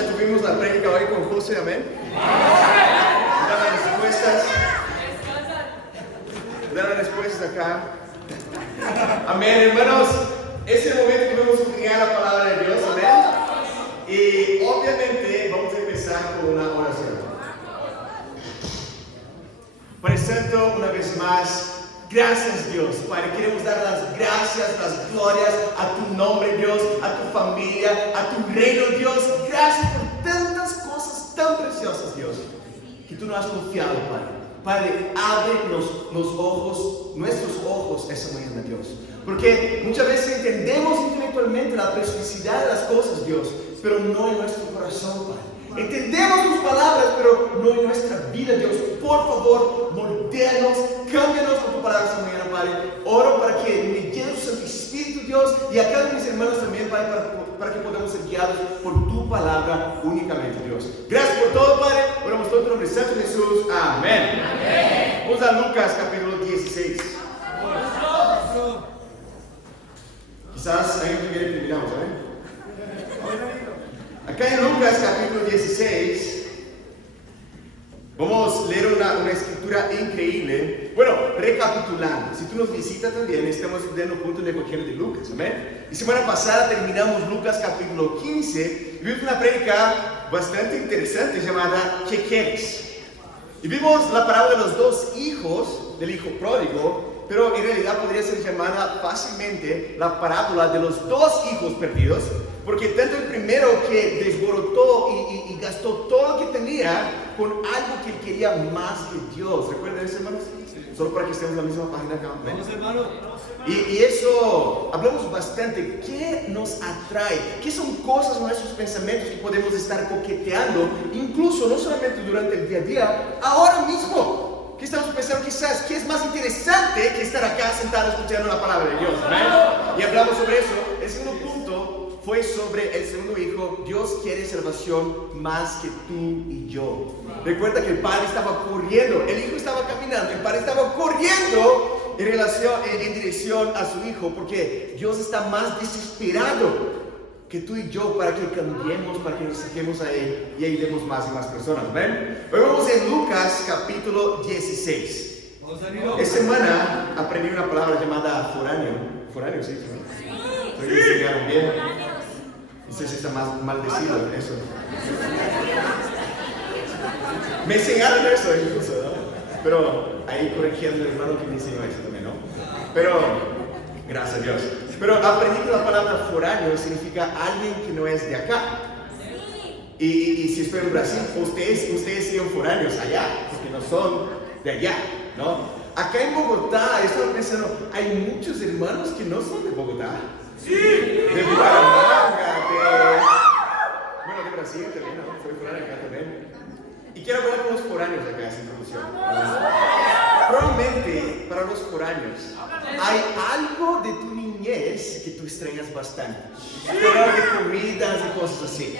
ya tuvimos la prédica hoy con José, amén. Dan las respuestas. Dan las respuestas acá. Amén, hermanos. Es el momento que vamos a escuchar la palabra de Dios, amén. Y obviamente vamos a empezar con una oración. Padre Santo, una vez más, gracias Dios, Padre, queremos dar las gracias, las glorias a tu nombre Dios, a tu familia, a tu reino Dios. Gracias por tantas cosas tan preciosas Dios, que tú nos has confiado Padre. Padre, abre los ojos, nuestros ojos esa mañana Dios. Porque muchas veces entendemos intelectualmente la preciosidad de las cosas Dios, pero no en nuestro corazón Padre. Entendemos tus palabras, pero no en nuestra vida, Dios. Por favor, moldéanos, cámbianos con tu palabra esta mañana, Padre. Oro para que me llene tu Santo Espíritu, Dios, y a cada uno de mis hermanos también, Padre, para que podamos ser guiados por tu palabra únicamente, Dios. Gracias por todo, Padre. Oramos todo en tu nombre, Santo Jesús. Amén. Amén. Vamos a Lucas, capítulo 16. Quizás ahí no terminamos, ¿eh? Acá en Lucas capítulo 16 vamos a leer una escritura increíble. Bueno, recapitulando, si tú nos visitas también, estamos estudiando juntos el Evangelio de Lucas, ¿amén? Y semana pasada terminamos Lucas capítulo 15 y vimos una prédica bastante interesante llamada ¿Qué quieres? Y vimos la parábola de los dos hijos del hijo pródigo, pero en realidad podría ser llamada fácilmente la parábola de los dos hijos perdidos, porque tanto el primero que desborotó y gastó todo lo que tenía con algo que él quería más que Dios. ¿Recuerdan eso, hermanos? Sí. Solo para que estemos en la misma página acá. Vamos, hermano. Y eso, hablamos bastante. ¿Qué nos atrae? ¿Qué son cosas en nuestros pensamientos que podemos estar coqueteando, incluso no solamente durante el día a día, ahora mismo? ¿Qué estamos pensando quizás? ¿Qué es más interesante que estar acá sentado escuchando la palabra de Dios? ¿Verdad? Y hablamos sobre eso. El segundo punto fue sobre el segundo hijo. Dios quiere salvación más que tú y yo. Recuerda que el padre estaba corriendo, el hijo estaba caminando, el padre estaba corriendo en dirección a su hijo, porque Dios está más desesperado que tú y yo para que cambiemos, para que nos saquemos a Él y ayudemos más y más personas. ¿Ven? Hoy vamos en Lucas capítulo 16. Esta semana aprendí una palabra llamada foráneo. Foráneo, sí. ¿No? ¿Me enseñaron bien? No sé si está más maldecido eso. Me enseñaron eso incluso, ¿no? Pero ahí corrigiendo el hermano que me enseñó eso también, ¿no? Pero, gracias a Dios. Pero aprendí que la palabra foráneo significa alguien que no es de acá. Y si estoy en Brasil, ustedes serían foráneos allá, porque no son de allá, ¿no? Acá en Bogotá, estaba pensando, hay muchos hermanos que no son de Bogotá. Sí. De Bucaramanga, bueno, de Brasil también, ¿no? Soy foráneo acá también. Y quiero hablar con los foráneos acá, esa introducción. Probablemente para los foráneos hay algo de tu niñez que tú extrañas bastante. Hablar de comidas y cosas así.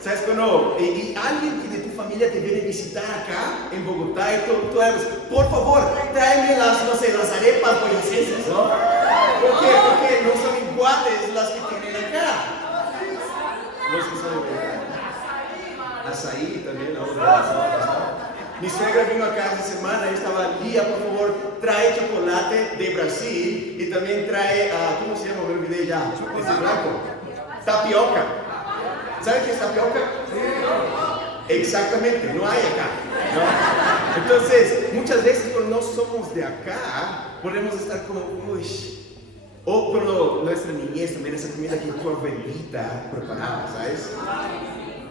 ¿Sabes cuando y alguien que de tu familia te viene a visitar acá en Bogotá y tú hablas, por favor, tráeme las arepas boyacenses, ¿no? Porque no son iguales las que tienen acá. Los que son de Bogotá. Azaí también, ¿no? Mi suegra vino acá esta semana y estaba, Lía, por favor, trae chocolate de Brasil y también trae, ¿cómo se llama? Me olvidé ya, ese blanco. Tapioca. ¿Saben qué es tapioca? Sí. Exactamente, no hay acá, ¿no? Entonces, muchas veces cuando no somos de acá, podemos estar como, uy. O cuando nuestra niñez también, esa comida que tu abuelita preparaba, ¿sabes?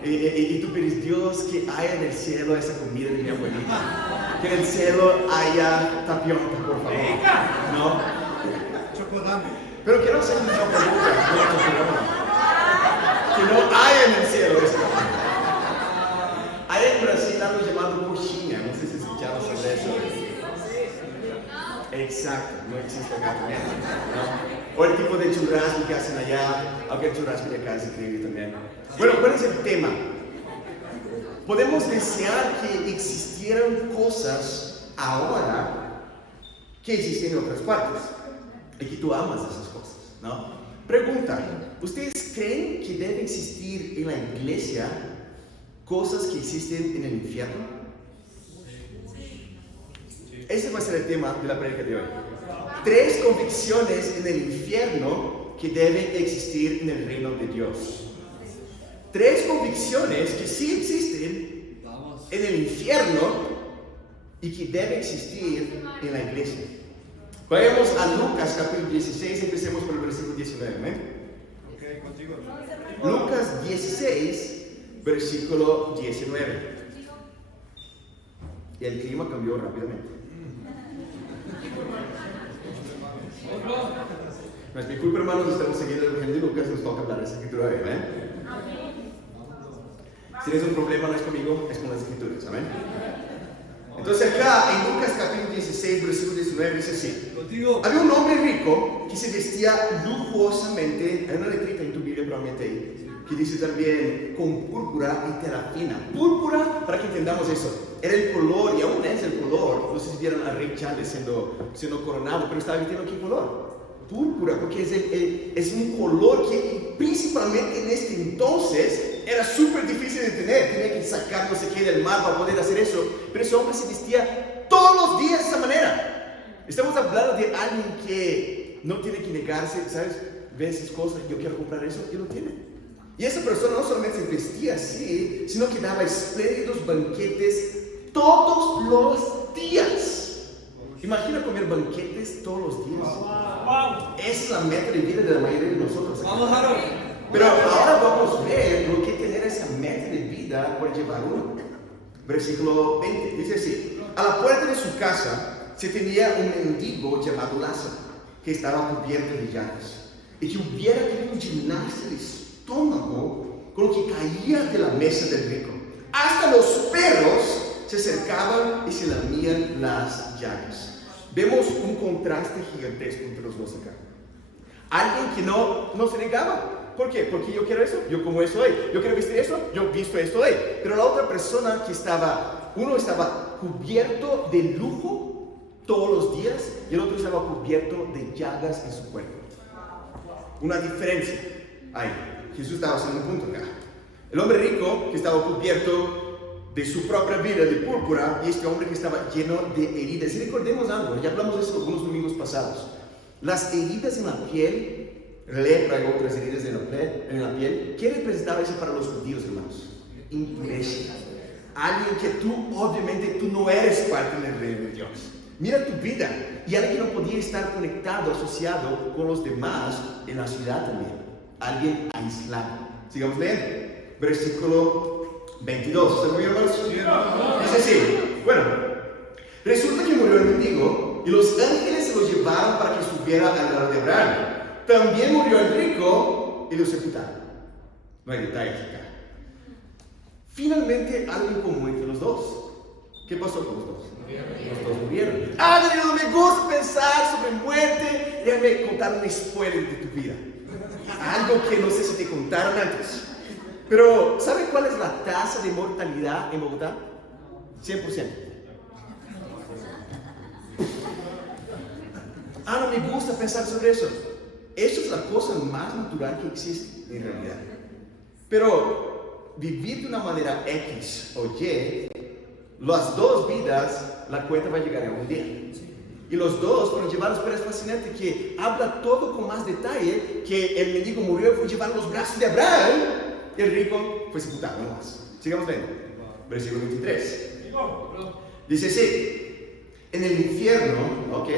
Y tú pides, Dios, que haya en el cielo esa comida de mi abuelita. Que en el cielo haya tapioca, por favor. ¿No? Chocolate. Pero que no sea un chocolate, que no haya en el cielo esa comida. Hay en Brasil algo llamado coxinha, no sé si escucharon sobre eso. Exacto, no existe acá también, ¿no? O el tipo de churrasco que hacen allá, aunque el churrasco de acá es increíble también. Bueno, ¿cuál es el tema? Podemos desear que existieran cosas ahora que existen en otras partes y que tú amas esas cosas, ¿no? Pregunta, ¿ustedes creen que debe existir en la iglesia cosas que existen en el infierno? Ese va a ser el tema de la prédica de hoy. 3 convicciones en el infierno que deben existir en el reino de Dios. 3 convicciones que sí existen en el infierno y que deben existir en la iglesia. Vayamos a Lucas capítulo 16, empecemos por el versículo 19. Ok, contigo. Lucas 16, versículo 19. Y el clima cambió rápidamente. No es mi culpa, hermanos, estamos siguiendo el Evangelio de Lucas, nos toca hablar de esa escritura hoy, ¿amén? Si tienes un problema, no es conmigo, es con las escrituras, ¿amén? Entonces acá, en Lucas capítulo 16, versículo 19, dice así. Contigo. Había un hombre rico que se vestía lujosamente, hay una letrita en tu Biblia probablemente ahí, que dice también con púrpura y tela fina. Púrpura, para que entendamos eso, era el color, y aún es el color. No sé si vieron a Rey Charles siendo coronado, pero estaba vistiendo qué color. Púrpura, porque es un color que principalmente en este entonces era súper difícil de tener. Tenía que sacar no sé qué del mar para poder hacer eso. Pero ese hombre se vestía todos los días de esa manera. Estamos hablando de alguien que no tiene que negarse, ¿sabes? Ve esas cosas, yo quiero comprar eso, y lo tiene. Y esa persona no solamente se vestía así, sino que daba espléndidos banquetes todos los días. Imagina comer banquetes todos los días. Esa es la meta de vida de la mayoría de nosotros. Vamos, Harold. Pero ahora vamos a ver lo que tener esa meta de vida puede llevar uno. Versículo 20, dice así. A la puerta de su casa se tenía un mendigo llamado Lázaro, que estaba cubierto de llagas, y que hubiera querido llenarse el estómago con lo que caía de la mesa del rico. Hasta los perros se acercaban y se lamían las llagas. Vemos un contraste gigantesco entre los dos acá. Alguien que no se negaba. ¿Por qué? Porque yo quiero eso, yo como eso hoy. Yo quiero vestir eso, yo visto esto hoy. Pero la otra persona uno estaba cubierto de lujo todos los días y el otro estaba cubierto de llagas en su cuerpo. Una diferencia. Ahí, Jesús estaba haciendo un punto acá. El hombre rico que estaba cubierto de su propia vida de púrpura, y este hombre que estaba lleno de heridas. Y recordemos algo, ya hablamos de eso algunos domingos pasados. Las heridas en la piel, lepra y otras heridas en la piel, ¿qué representaba eso para los judíos, hermanos? Impureza. Alguien que obviamente tú no eres parte del reino de Dios. Mira tu vida, y alguien que no podía estar conectado, asociado con los demás en la ciudad también. Alguien aislado. Sigamos leyendo. Versículo 22, ¿está muy bien, hermanos? Dice así, bueno, resulta que murió el mendigo y los ángeles se lo llevaron para que estuviera al lado de Abraham. También murió el rico y lo sepultaron. No hay detalles acá. Finalmente, algo en común entre los dos. ¿Qué pasó con los dos? Los dos murieron. Daniel, no me gusta pensar sobre muerte. Déjame contar un spoiler de tu vida. Algo que no sé si te contaron antes. Pero, ¿sabe cuál es la tasa de mortalidad en Bogotá? 100%. No me gusta pensar sobre eso. Eso es la cosa más natural que existe en realidad. Pero vivir de una manera X o Y, las dos vidas, la cuenta va a llegar algún día. Y los dos fueron llevados, pero es fascinante que habla todo con más detalle, que el mendigo murió y fue llevado a los brazos de Abraham, y el rico fue sepultado, no más. Sigamos leyendo. Versículo 23. Dice así, en el infierno, ok,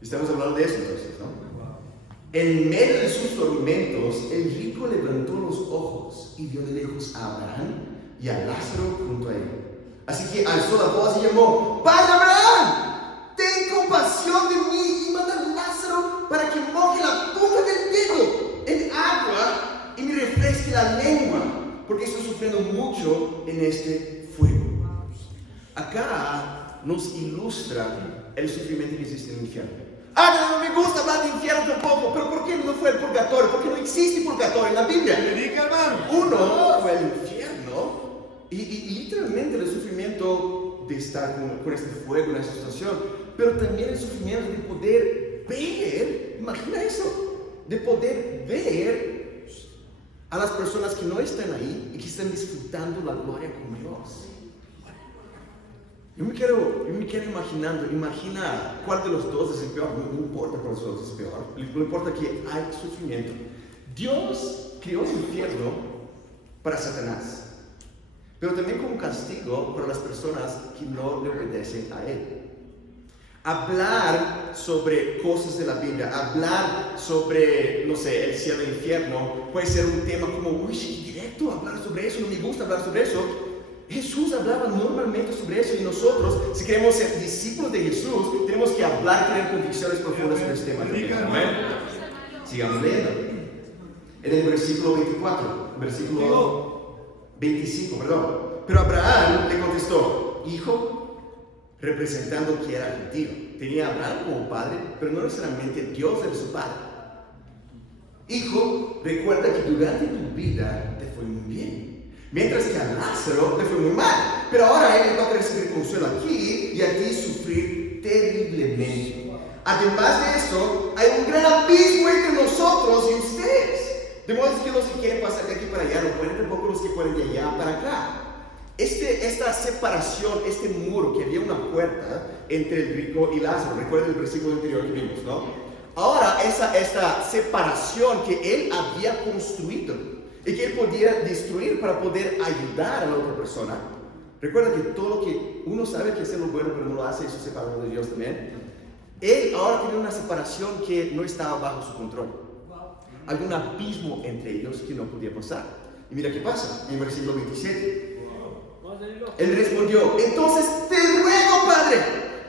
estamos hablando de eso entonces, ¿no? En medio de sus tormentos, el rico levantó los ojos y vio de lejos a Abraham y a Lázaro junto a él. Así que alzó la voz y llamó: ¡Padre Abraham! ¡Ten compasión de mí y manda a Lázaro para que moje la punta del dedo en agua y me refresque la lengua, porque estoy sufriendo mucho en este fuego! Acá nos ilustra el sufrimiento que existe en el infierno. No me gusta hablar de infierno tampoco, pero ¿por qué no fue el purgatorio? Porque no existe purgatorio en la Biblia. Uno fue el infierno y literalmente el sufrimiento de estar con este fuego en esta situación, pero también el sufrimiento de poder ver Imagina eso, de poder ver a las personas que no están ahí y que están disfrutando la gloria con Dios. Yo me quedo imaginando, imagina cuál de los dos es el peor. No importa cuál de los dos es el peor, no importa que hay sufrimiento. Dios creó el infierno para Satanás, pero también como castigo para las personas que no le obedecen a él. Hablar sobre cosas de la Biblia, hablar sobre, no sé, el cielo e el infierno, puede ser un tema como, uy, directo, hablar sobre eso, no me gusta hablar sobre eso. Jesús hablaba normalmente sobre eso y nosotros, si queremos ser discípulos de Jesús, tenemos que hablar, tener convicciones profundas sobre este tema también. Amén. Sigamos leyendo. En el versículo 25, perdón. Pero Abraham le contestó, hijo, representando que era judío. Tenía a Abraham como padre, pero no necesariamente Dios era su padre. Hijo, recuerda que durante tu vida te fue muy bien, mientras que a Lázaro le fue muy mal. Pero ahora a él le toca recibir consuelo aquí y a ti sufrir terriblemente. Además de eso, hay un gran abismo entre nosotros y ustedes. De modo que los que quieren pasar de aquí para allá no pueden, tampoco los que pueden de allá para acá. Esta separación, este muro, que había una puerta entre el rico y Lázaro. Recuerden el versículo anterior que vimos, ¿no? Ahora, esta separación que él había construido y que él podía destruir para poder ayudar a la otra persona. Recuerda que todo lo que uno sabe que es lo bueno, pero no lo hace, eso se separa de Dios también. Él ahora tiene una separación que no estaba bajo su control. Hay un abismo entre ellos que no podía pasar. Y mira qué pasa en el versículo 27. Él respondió, entonces te ruego, Padre,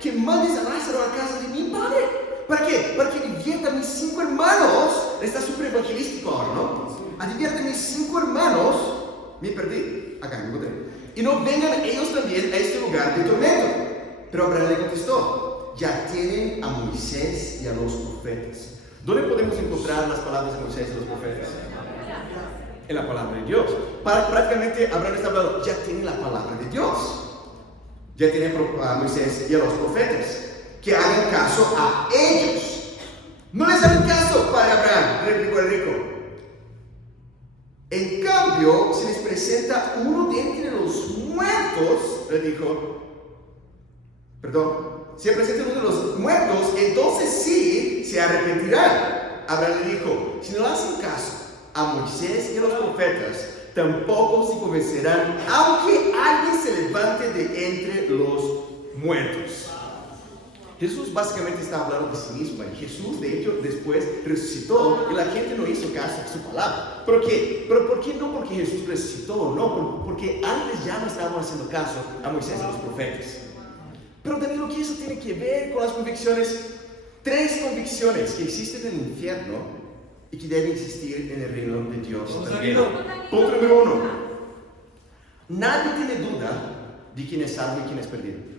que mandes a Lázaro a casa de mi padre. ¿Para qué? Para que divierta a mis 5 hermanos. Está súper evangelístico ahora, ¿no? Advierte a mis 5 hermanos. Me perdí. Acá me encontré. Y no vengan ellos también a este lugar de tormento. Pero Abraham le contestó, ya tienen a Moisés y a los profetas. ¿Dónde podemos encontrar las palabras de Moisés y los profetas? En la palabra de Dios. Prácticamente Abraham está hablando, ya tiene la palabra de Dios. Ya tiene a Moisés y a los profetas. Que hagan caso a ellos. No les hagan caso, padre Abraham, replicó el rico. En cambio, si les presenta uno de entre los muertos, le dijo, si le presenta uno de los muertos, entonces sí se arrepentirán. Abraham le dijo, si no hacen caso a Moisés y a los profetas, tampoco se convencerán, aunque alguien se levante de entre los muertos. Jesús básicamente está hablando de sí mismo. Y Jesús, de hecho, después resucitó y la gente no hizo caso a su palabra. ¿Por qué? ¿Pero por qué no? Porque Jesús resucitó, no, porque antes ya no estábamos haciendo caso a Moisés y a los profetas. Pero Danilo, ¿qué eso tiene que ver con las convicciones? 3 convicciones que existen en el infierno y que deben existir en el reino de Dios. Punto número 1. Nadie tiene duda de quién es salvo y quién es perdido.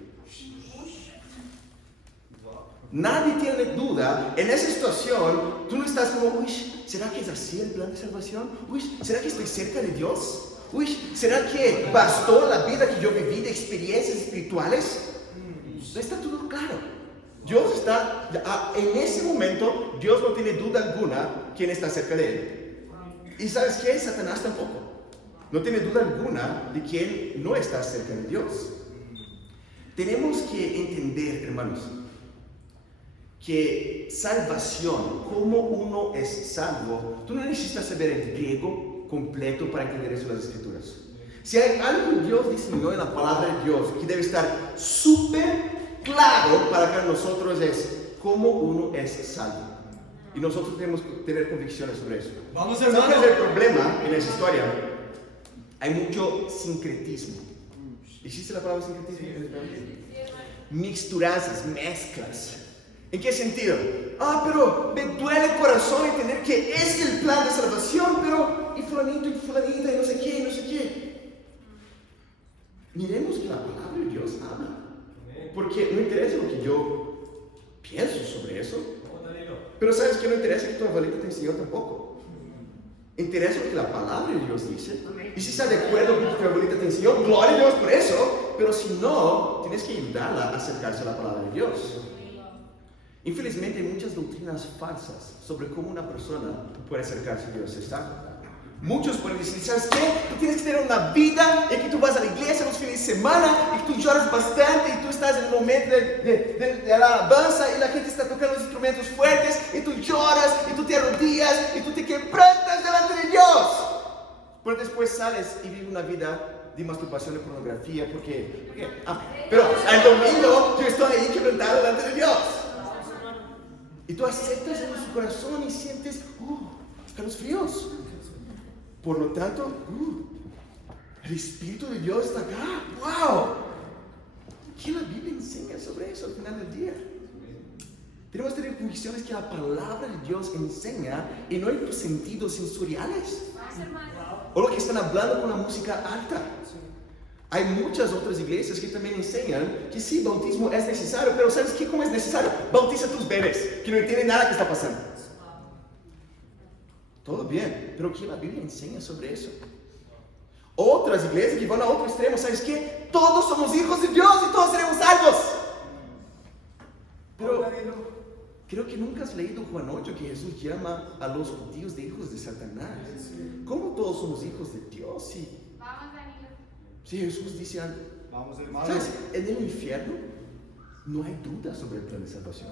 Nadie tiene duda. En esa situación, tú no estás como, uy, ¿será que es así el plan de salvación? Uy, ¿será que estoy cerca de Dios? Uy, ¿será que bastó la vida que yo viví de experiencias espirituales? No está todo claro. Dios está, en ese momento, Dios no tiene duda alguna quién está cerca de él. Y ¿sabes qué? Satanás tampoco. No tiene duda alguna de quién no está cerca de Dios. Tenemos que entender, hermanos, que salvación, cómo uno es salvo, tú no necesitas saber el griego completo para entender eso en las escrituras. Si hay algo que Dios diseñó en la palabra de Dios que debe estar súper claro para cada nosotros es cómo uno es salvo. Y nosotros tenemos que tener convicciones sobre eso. Vamos, ¿Sabes hermano. cuál es el problema en esa historia? Hay mucho sincretismo. ¿Existe la palabra sincretismo? Mixturazas, mezclas. ¿En qué sentido? Pero me duele el corazón entender que es el plan de salvación, pero y fulanito y fulanita y no sé qué, y no sé qué. Miremos que la palabra de Dios habla. Porque no interesa lo que yo pienso sobre eso. Pero sabes que no interesa que tu abuelita te enseñó tampoco. Interesa lo que la palabra de Dios dice. Y si estás de acuerdo con lo que tu abuelita te enseñó, gloria a Dios por eso. Pero si no, tienes que ayudarla a acercarse a la palabra de Dios. Infelizmente hay muchas doctrinas falsas sobre cómo una persona puede acercarse a Dios, ¿está? Muchos pueden decir, ¿sabes qué? Tú tienes que tener una vida en que tú vas a la iglesia los fines de semana y tú lloras bastante y tú estás en el momento de la alabanza y la gente está tocando los instrumentos fuertes y tú lloras y tú te arrodillas y tú te quebrantas delante de Dios. Pero después sales y vives una vida de masturbación, de pornografía, pero el domingo yo estoy ahí quebrantado delante de Dios. Y tú aceptas en su corazón y sientes escalofríos. Por lo tanto, el Espíritu de Dios está acá. ¡Wow! ¿Qué la Biblia enseña sobre eso al final del día? Tenemos que tener convicciones que la palabra de Dios enseña y no en tus sentidos sensoriales. O lo que están hablando con la música alta. Hay muchas otras iglesias que también enseñan que sí, bautismo es necesario, pero ¿sabes qué? ¿Cómo es necesario? Bautiza a tus bebés, que no entienden nada que está pasando. Todo bien, pero ¿qué la Biblia enseña sobre eso? Otras iglesias que van a otro extremo, ¿sabes qué? Todos somos hijos de Dios y todos seremos salvos. Pero creo que nunca has leído Juan 8, que Jesús llama a los judíos de hijos de Satanás. ¿Cómo todos somos hijos de Dios? Si Jesús dice algo. Vamos, hermano. ¿Sabes? En el infierno no hay duda sobre el plan de salvación.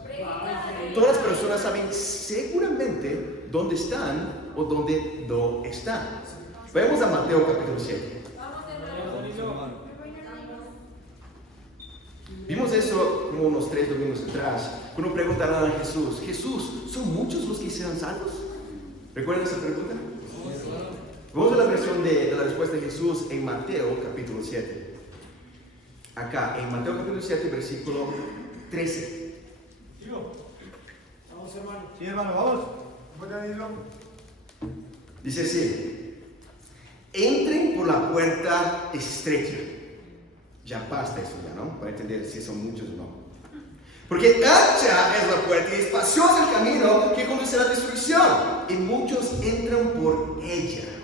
Todas las personas saben seguramente dónde están o dónde no están. Vamos a Mateo capítulo 7. Vimos eso como unos 3 domingos atrás, cuando preguntaron a Jesús, ¿son muchos los que serán salvos? ¿Recuerdan esa pregunta? Vamos a la versión de la respuesta de Jesús en Mateo capítulo 7. Acá, en Mateo capítulo 7, versículo 13. Vamos, hermano. Sí, hermano, vamos. Dice así: entren por la puerta estrecha. Ya basta eso, ya, ¿no? Para entender si son muchos o no. Porque ancha es la puerta y espacioso el camino que conduce a la destrucción, y muchos entran por ella.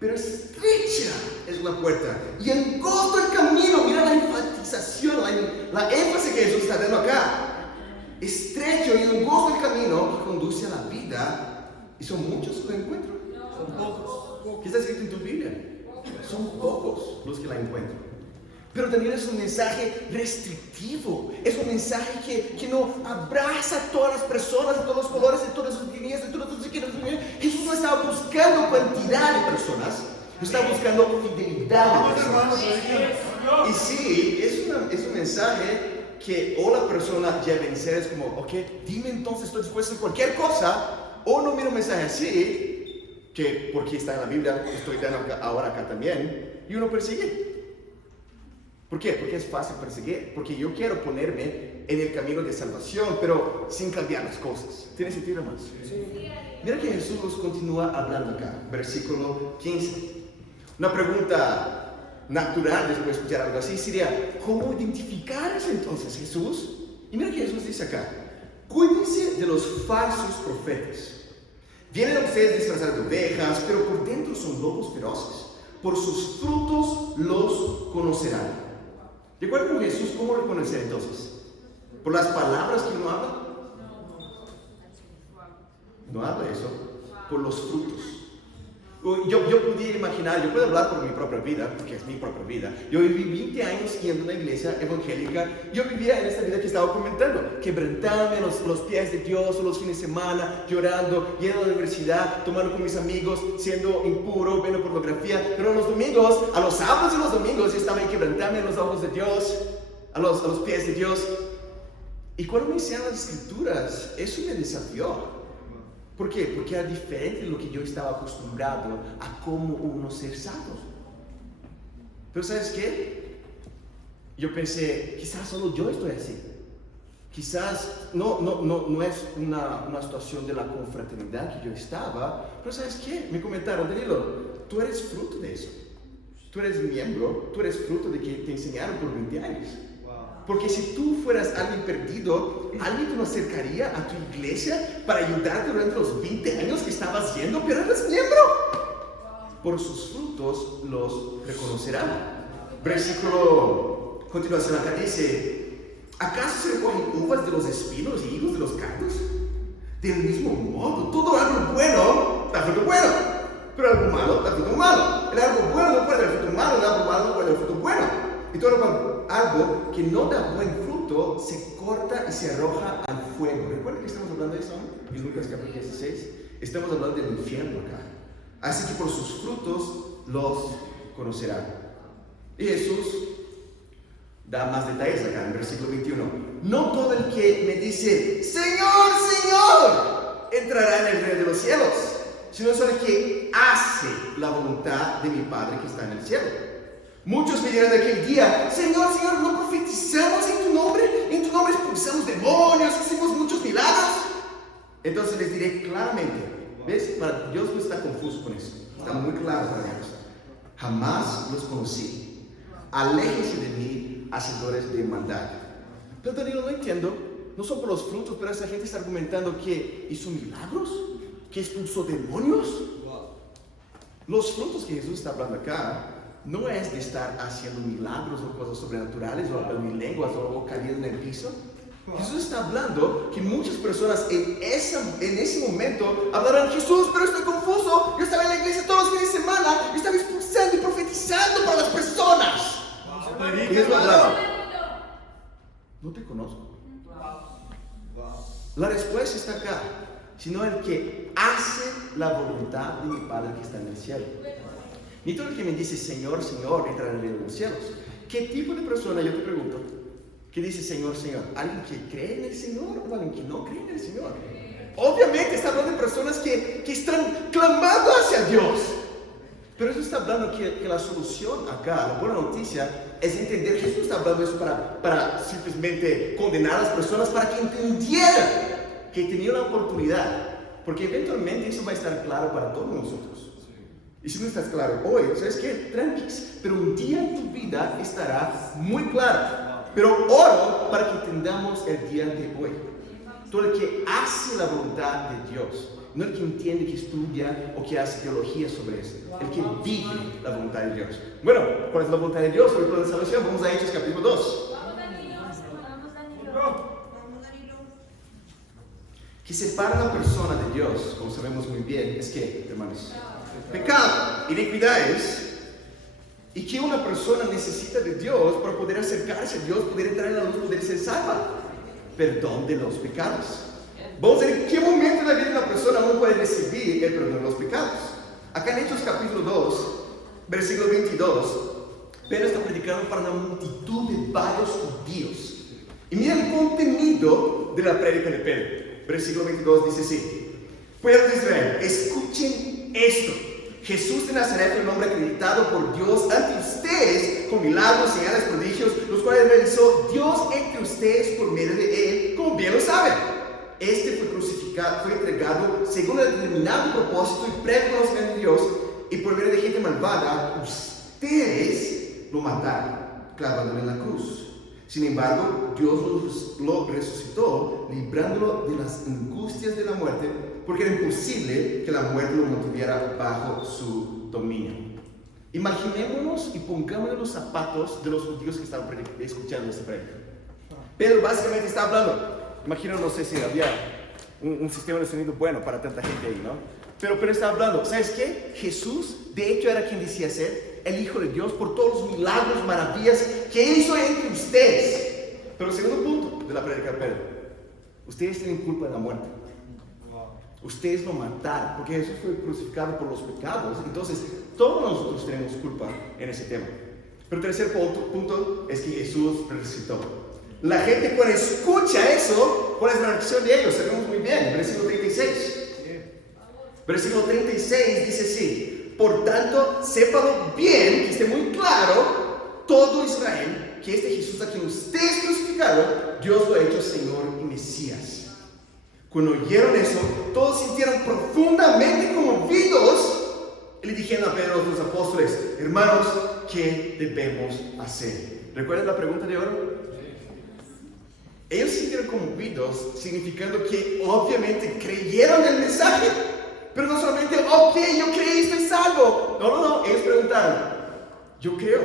Pero estrecha es la puerta y angosto el camino. Mira la enfatización, la énfasis que Jesús está dando acá. Estrecho y angosto el camino que conduce a la vida, y son muchos que lo encuentran. Son pocos. ¿Qué está escrito en tu Biblia? Son pocos los que la encuentran. Pero también es un mensaje restrictivo, es un mensaje que no abraza a todas las personas, de todos los colores, de todas las etnias, de todos los... Jesús no estaba buscando cantidad de personas, estaba buscando fidelidad de personas. Y sí, es un mensaje que o la persona ya vencer es como, ok, dime entonces, estoy dispuesto a cualquier cosa, o no mira un mensaje así, que porque está en la Biblia, estoy dando ahora acá también, y uno persigue. ¿Por qué? Porque es fácil perseguir, porque yo quiero ponerme en el camino de salvación, pero sin cambiar las cosas. ¿Tiene sentido más? Sí. Mira que Jesús continúa hablando acá, versículo 15. Una pregunta natural después de escuchar algo así sería, ¿cómo identificarse entonces Jesús? Y mira que Jesús dice acá, cuídense de los falsos profetas. Vienen a ustedes disfrazados de ovejas, pero por dentro son lobos feroces. Por sus frutos los conocerán. ¿De acuerdo con Jesús? ¿Cómo reconocer entonces? ¿Por las palabras que uno habla? No habla eso. Por los frutos. Yo podía imaginar, yo puedo hablar por mi propia vida, porque es mi propia vida. Yo viví 20 años yendo a una iglesia evangélica. Yo vivía en esta vida que estaba comentando, quebrantándome los pies de Dios los fines de semana, llorando, yendo a la universidad, tomando con mis amigos, siendo impuro, viendo pornografía. Pero los domingos, a los sábados y los domingos, yo estaba quebrantándome en los ojos de Dios, a los pies de Dios. Y cuando me enseñaron las escrituras, eso me desafió. ¿Por qué? Porque era diferente de lo que yo estaba acostumbrado a cómo uno ser salvo. Pero ¿sabes qué? Yo pensé, quizás solo yo estoy así. Quizás no es una situación de la confraternidad que yo estaba. Pero ¿sabes qué? Me comentaron, Danilo, tú eres fruto de eso. Tú eres miembro, tú eres fruto de que te enseñaron por 20 años. Porque si tú fueras alguien perdido, alguien te lo acercaría a tu iglesia para ayudarte durante los 20 años que estabas yendo, pero eres miembro. Por sus frutos los reconocerán. Versículo, continuación acá dice, ¿Acaso se recogen uvas de los espinos y higos de los cardos? Del mismo modo, todo árbol bueno da fruto bueno, pero algo malo da fruto malo. El árbol bueno no puede dar fruto malo, el árbol malo no puede dar fruto bueno. Y todo árbol que no da buen fruto se corta y se arroja al fuego. ¿Recuerdan que estamos hablando de eso en Lucas capítulo 16? Estamos hablando del infierno acá. Así que por sus frutos los conocerán. Y Jesús da más detalles acá en versículo 21. No todo el que me dice, Señor, Señor, entrará en el reino de los cielos, sino solo el que hace la voluntad de mi Padre que está en el cielo. Muchos me dirán de aquel día, Señor, Señor, ¿no profetizamos en tu nombre? En tu nombre expulsamos demonios, hicimos muchos milagros. Entonces les diré claramente, ¿ves? Para Dios no está confuso con eso, está muy claro para Dios. Jamás los conocí. Aléjense de mí, hacedores de maldad. Pero Danilo, no entiendo, no son por los frutos, pero esa gente está argumentando que hizo milagros, que expulsó demonios. Los frutos que Jesús está hablando acá no es de estar haciendo milagros o cosas sobrenaturales o hablando en lenguas o cayendo en el piso. Jesús está hablando que muchas personas en ese momento hablarán, Jesús, pero estoy confuso, yo estaba en la iglesia todos los fines de semana, yo estaba expulsando y profetizando para las personas. Y Jesús hablaba, no te conozco. La respuesta está acá, sino el que hace la voluntad de mi Padre que está en el cielo. Ni todo el que me dice Señor, Señor, entrará en el reino de los cielos. ¿Qué tipo de persona, yo te pregunto, que dice Señor, Señor? ¿Alguien que cree en el Señor o alguien que no cree en el Señor? Obviamente está hablando de personas que están clamando hacia Dios. Pero eso está hablando que la solución acá, la buena noticia, es entender. Jesús está hablando de eso para simplemente condenar a las personas, para que entendieran que tenían la oportunidad. Porque eventualmente eso va a estar claro para todos nosotros. Y si no estás claro hoy, ¿sabes qué? Tranquilo. Pero un día en tu vida estará muy claro. Pero oro para que entendamos el día de hoy. Todo el que hace la voluntad de Dios, no el que entiende, que estudia o que hace teología sobre eso, el que vive la voluntad de Dios. Bueno, ¿cuál es la voluntad de Dios sobre el plan de salvación? Vamos a Hechos capítulo 2. Que separa a la persona de Dios, como sabemos muy bien, es que, hermanos, pecado, iniquidades. Y que una persona necesita de Dios para poder acercarse a Dios, poder entrar en la luz, poder ser salva. Perdón de los pecados. Vamos a ver en qué momento de la vida una persona no puede recibir el perdón de los pecados. Acá en Hechos capítulo 2, versículo 22, Pedro está predicando para una multitud de varios judíos. Y mira el contenido de la prédica de Pedro. Versículo 22 dice así: pueblo de Israel, escuchen esto. Jesús de Nazaret fue un hombre acreditado por Dios ante ustedes con milagros, señales, prodigios, los cuales realizó Dios entre ustedes por medio de él, como bien lo saben. Este fue crucificado, fue entregado según el determinado propósito y previo conocimiento de Dios, y por medio de gente malvada, ustedes lo mataron, clavándolo en la cruz. Sin embargo, Dios lo resucitó, librándolo de las angustias de la muerte, porque era imposible que la muerte lo mantuviera bajo su dominio. Imaginémonos y pongámonos los zapatos de los judíos que estaban escuchando este prédica. Pedro básicamente está hablando. Imagino, no sé si había un sistema de sonido bueno para tanta gente ahí, ¿no? Pero está hablando, ¿sabes qué? Jesús, de hecho, era quien decía ser el Hijo de Dios por todos los milagros, maravillas que hizo entre ustedes. Pero el segundo punto de la prédica de Pedro: ustedes tienen culpa de la muerte. Ustedes lo mataron, porque Jesús fue crucificado por los pecados. Entonces, todos nosotros tenemos culpa en ese tema. Pero el tercer punto es que Jesús resucitó. La gente cuando escucha eso, ¿cuál es la reacción de ellos? Sabemos muy bien, versículo 36. Versículo 36 dice así: por tanto, sépalo bien, que esté muy claro, todo Israel, que este Jesús a quien ustedes crucificaron, Dios lo ha hecho Señor y Mesías. Cuando oyeron eso, todos sintieron profundamente conmovidos y le dijeron a Pedro y los apóstoles: hermanos, ¿qué debemos hacer? ¿Recuerdan la pregunta de oro? Ellos se sintieron conmovidos, significando que obviamente creyeron el mensaje. Pero no solamente, ok, yo creí, estoy salvo. No, ellos preguntaron: yo creo,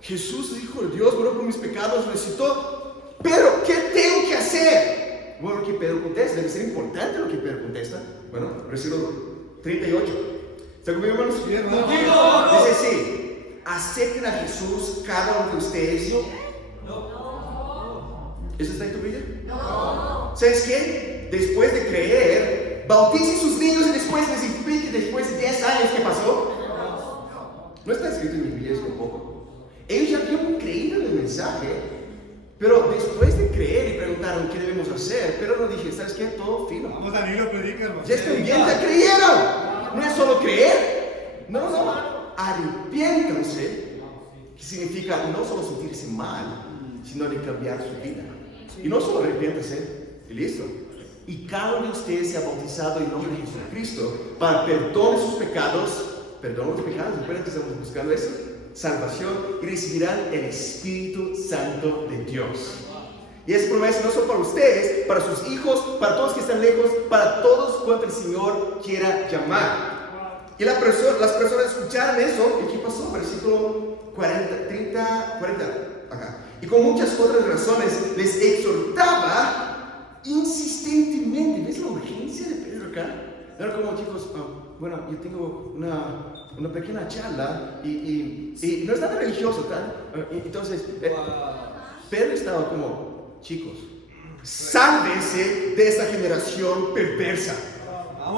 Jesús es Hijo de Dios, murió por mis pecados, resucitó. Pero, ¿qué tengo que hacer? Bueno, lo que Pedro contesta, debe ser importante lo que Pedro contesta. Bueno, versículo 38. ¿Está conmigo, hermanos? Sí, hermano. Dice así: ¿acepten a Jesús cada uno de ustedes? ¿Eso está en tu Biblia? No. ¿Sabes qué? Después de creer, bauticen sus niños y después les explique después de 10 años qué pasó. No está escrito en mi Biblia, es tampoco. Ellos ya habían creído en el mensaje, pero después de creer y preguntaron qué debemos hacer, pero no dije, ¿sabes qué? Todo fino. Vamos, Danilo, predica, hermano. Ya están bien, ya creyeron. No es solo creer. No. Arrepiéntanse, que significa no solo sentirse mal, sino de cambiar su vida. Y no solo arrepiéntase, y listo. Y cada uno de ustedes se ha bautizado en nombre de Jesucristo para perdón de sus pecados. Perdón de los pecados, recuerden que estamos buscando eso. Salvación, y recibirán el Espíritu Santo de Dios. Y esa promesa no solo para ustedes, para sus hijos, para todos que están lejos, para todos cuantos el Señor quiera llamar. Y las personas escucharon eso. ¿Y qué pasó? Versículo 40. Acá. Y con muchas otras razones les exhortaba insistentemente. ¿Ves la urgencia de Pedro acá? Era como, chicos, bueno, yo tengo una pequeña charla y no es nada religioso, ¿tal? Entonces, Pedro estaba como, chicos, sálvense de esta generación perversa.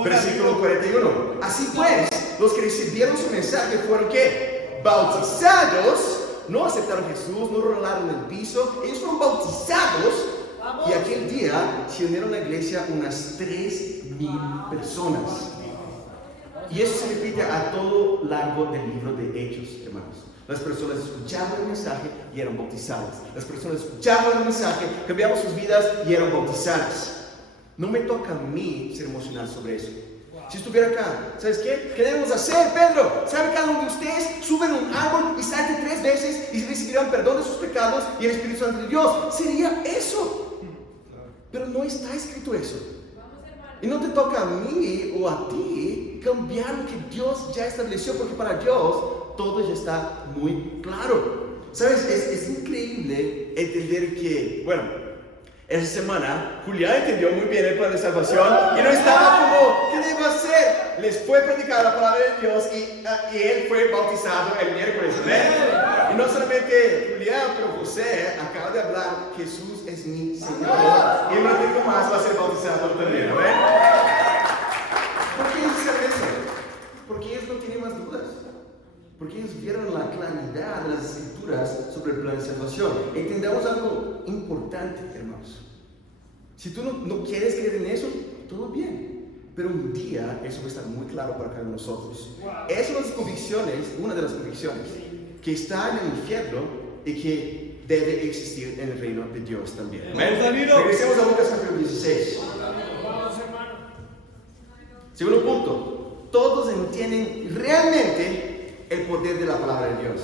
Versículo 41. Así pues, los que recibieron su mensaje fueron ¿qué? Bautizados. No aceptaron a Jesús, no rolaron el piso. Ellos fueron bautizados. Y aquel día se unieron a la iglesia unas 3,000 personas. Y eso se repite a todo largo del libro de Hechos, hermanos. Las personas escuchaban el mensaje y eran bautizadas. Las personas escuchaban el mensaje, cambiaban sus vidas y eran bautizadas. No me toca a mí ser emocional sobre eso. Si estuviera acá, ¿sabes qué? ¿Qué debemos hacer, Pedro? ¿Sabe cada uno de ustedes? Suben un árbol y salten 3 veces y recibirán perdón de sus pecados y el Espíritu Santo de Dios. Sería eso. Pero no está escrito eso. Y no te toca a mí o a ti cambiar lo que Dios ya estableció, porque para Dios todo ya está muy claro. ¿Sabes? Es increíble entender que, bueno, esa semana Julián entendió muy bien el plan de salvación y no estaba como, ¿qué debo hacer? Les fue predicada la palabra de Dios y él fue bautizado el miércoles. ¿Ven? Y no solamente Julián, pero José acaba de hablar, Jesús es mi Señor. Y en un ratito más va a ser bautizado también. ¿Ven? ¿Por qué ellos hicieron eso? Porque ellos no tienen más dudas. Porque ellos vieron la claridad de las escrituras sobre el plan de salvación. Entendamos algo importante, hermanos. Si tú no quieres creer en eso, todo bien. Pero un día eso va a estar muy claro para cada uno de nosotros. Es una de las convicciones que está en el infierno y que debe existir en el reino de Dios también. Regresemos a Lucas capítulo 16. Segundo punto. Todos entienden realmente el poder de la palabra de Dios.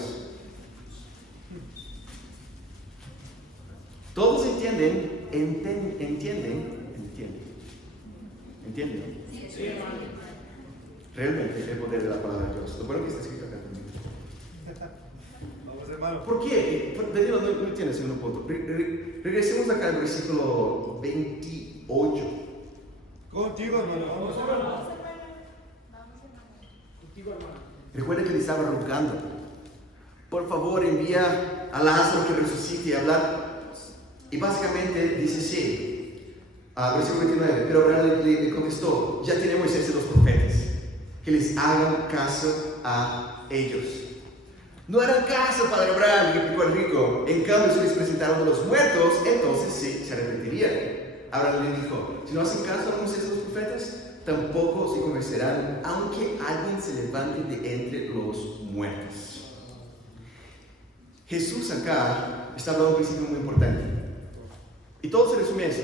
Todos entienden. Sí, Realmente el poder de la palabra de Dios. Lo bueno que está escrito acá también. Vamos, hermano. ¿Por qué? Danilo, no entiende el segundo punto. Regresemos acá al versículo 28. Contigo, hermano. Vamos, hermano. Recuerda que le estaba rogando. Por favor, envía a Lázaro que resucite y hablar. Y básicamente dice así, versículo 29, pero Abraham le contestó, ya tiene Moisés y los profetas, que les hagan caso a ellos. No harán caso, padre Abraham, replicó el rico. En cambio, si les presentaron a los muertos, entonces sí, se arrepentirían. Abraham le dijo, si no hacen caso a Moisés y los profetas, tampoco se convencerán, aunque alguien se levante de entre los muertos. Jesús acá está hablando de un principio muy importante. Y todo se resume a eso.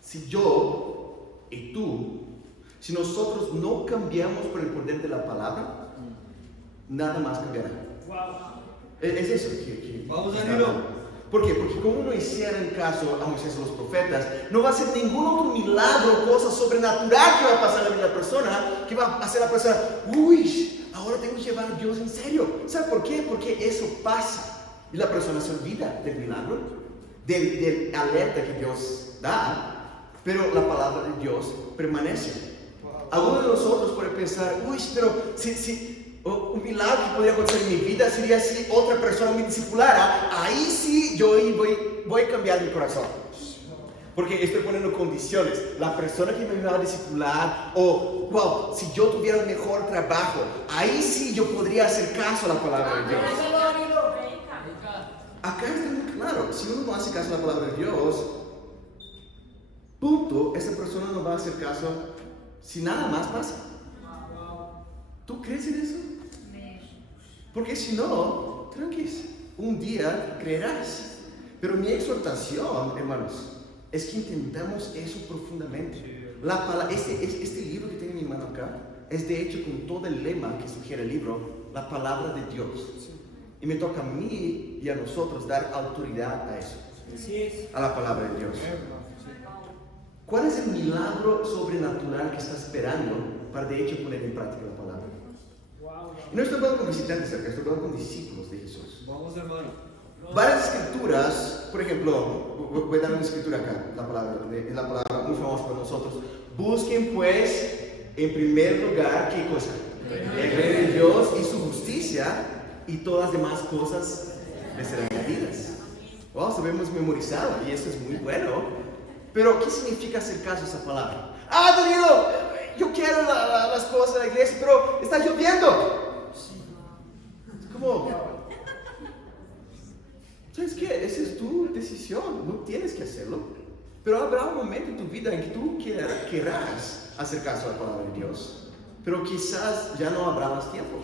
Si yo y tú, si nosotros no cambiamos por el poder de la palabra, nada más cambiará. Es eso que Vamos, Danilo. ¿Por qué? Porque como no hicieran caso a Moisés y los profetas, no va a ser ningún otro milagro, cosa sobrenatural que va a pasar en la vida de la persona, que va a hacer a la persona, uy, ahora tengo que llevar a Dios en serio. ¿Sabe por qué? Porque eso pasa y la persona se olvida del milagro. del alerta que Dios da, pero la palabra de Dios permanece. Algunos de nosotros pueden pensar, uy, pero si un milagro que podría acontecer en mi vida sería si otra persona me discipulara, ahí sí yo voy a cambiar mi corazón. Porque estoy poniendo condiciones. La persona que me va a discipular, o wow, si yo tuviera un mejor trabajo, ahí sí yo podría hacer caso a la palabra de Dios. Acá está muy claro, si uno no hace caso a la palabra de Dios, punto, esa persona no va a hacer caso si nada más pasa. ¿Tú crees en eso? Porque si no, tranquilo, un día creerás. Pero mi exhortación, hermanos, es que entendamos eso profundamente. Este libro que tengo en mi mano acá es de hecho con todo el lema que sugiere el libro, la palabra de Dios. Y me toca a mí y a nosotros dar autoridad a eso, a la palabra de Dios. ¿Cuál es el milagro sobrenatural que estás esperando para de hecho poner en práctica la palabra? Y no estoy hablando con visitantes acá, estoy hablando con discípulos de Jesús. Vamos, hermano. Varias escrituras, por ejemplo, voy a dar una escritura acá, es la palabra muy famosa para nosotros. Busquen pues, en primer lugar, ¿qué cosa? El reino de Dios y su justicia, y todas las demás cosas les serán añadidas. Wow, sabemos memorizado y eso es muy bueno. Pero, ¿qué significa hacer caso a esa palabra? ¡Ah, Danilo! Yo quiero las cosas de la iglesia, pero está lloviendo. Es como, ¿sabes qué? Esa es tu decisión, no tienes que hacerlo. Pero habrá un momento en tu vida en que tú querrás hacer caso a la palabra de Dios. Pero quizás ya no habrá más tiempo.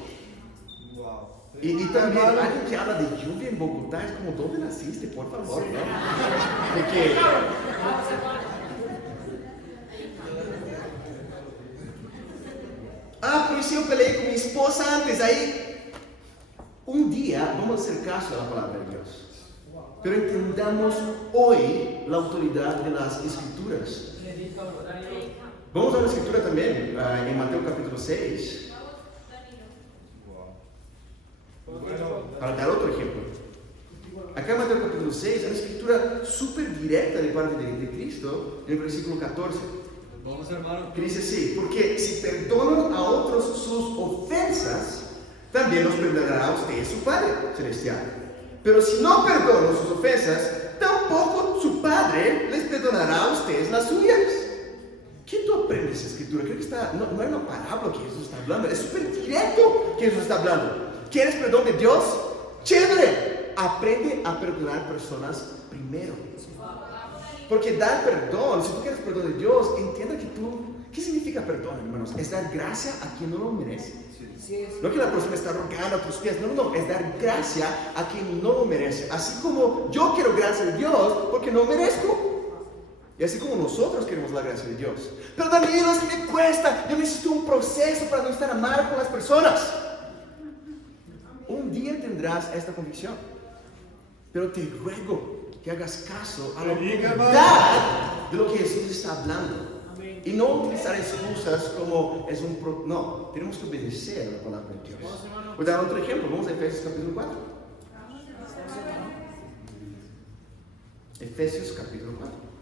Y también alguien que habla de lluvia en Bogotá es como, ¿dónde naciste? Por favor, ¿no? Porque pero si yo peleé con mi esposa antes, ahí un día vamos a hacer caso a la palabra de Dios. Pero entendamos hoy la autoridad de las escrituras. Vamos a la escritura también, en Mateo capítulo 6. Para dar otro ejemplo. Acá en Mateo capítulo 6 hay una escritura súper directa de parte de Cristo, en el versículo 14. Vamos, hermano. Que dice así, porque si perdonan a otros sus ofensas, también los perdonará a ustedes su Padre Celestial. Pero si no perdonan sus ofensas, tampoco su Padre les perdonará a ustedes las suyas. ¿Qué tú aprendes esa escritura? Creo que no es una parábola que Jesús está hablando, es súper directo que Jesús está hablando. ¿Quieres perdón de Dios? ¡Chévere! Aprende a perdonar personas primero. Porque dar perdón, si tú quieres perdón de Dios, entienda que ¿qué significa perdón, hermanos? Es dar gracia a quien no lo merece. No que la persona está rogando a tus pies, no, es dar gracia a quien no lo merece. Así como yo quiero gracia de Dios porque no merezco. Y así como nosotros queremos la gracia de Dios. Pero también es que me cuesta, yo necesito un proceso para no estar amado con las personas. Un día tendrás esta convicción, pero te ruego que hagas caso a la verdad de lo que Jesús está hablando. Y no utilizar excusas como no, tenemos que obedecer a la palabra de Dios. Voy a dar otro ejemplo, vamos a Efesios capítulo 4. Efesios capítulo 4.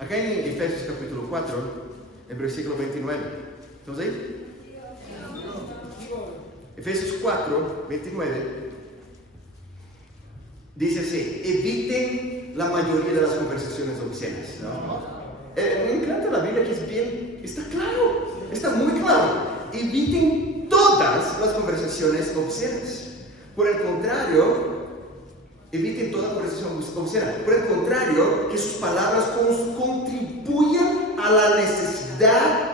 Acá en Efesios capítulo 4, el versículo 29. ¿Estamos ahí? Efesios 4, 29. Dice así: eviten la mayoría de las conversaciones obscenas, ¿no? Me encanta la Biblia que está claro, está muy claro. Eviten todas las conversaciones obscenas. Por el contrario, eviten toda conversación obscena. Por el contrario, que sus palabras contribuyan a la